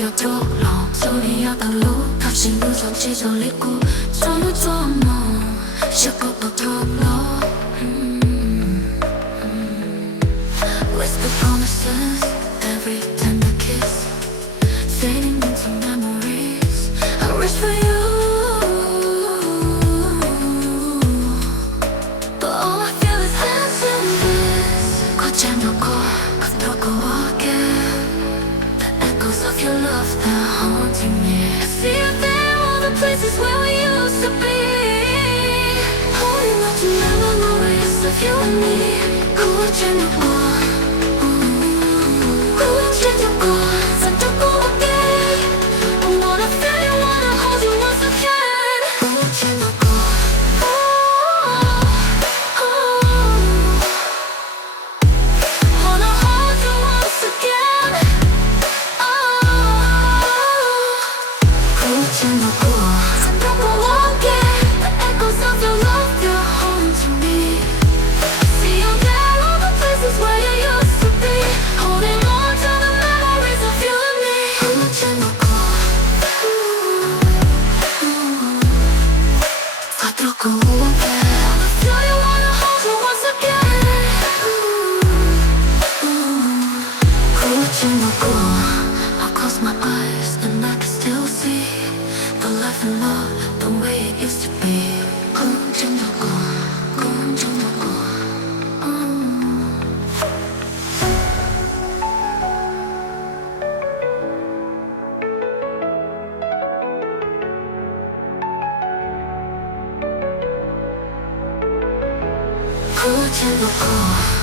보여도록 소리야달로 다시 무선 지절 있고 전후 도모 셔커버도록 Whisper promises every tender kiss fading into memories I wish for you but all I feel is emptiness 거창하고 부드럽고 of your love that haunting me I see you there, all the places where we used to be Holding on to memories of you and me 구워지려고 산뜻고 I wanna feel you, wanna hold you once again 구워지려고 wanna hold you once again The echoes of your love, you're home to me See you there, all the places where you used to be Holding on to the memories of you and me I feel you, wanna hold you once again I close my eyes and I can still see the life and love, the way it used to be 구워지려고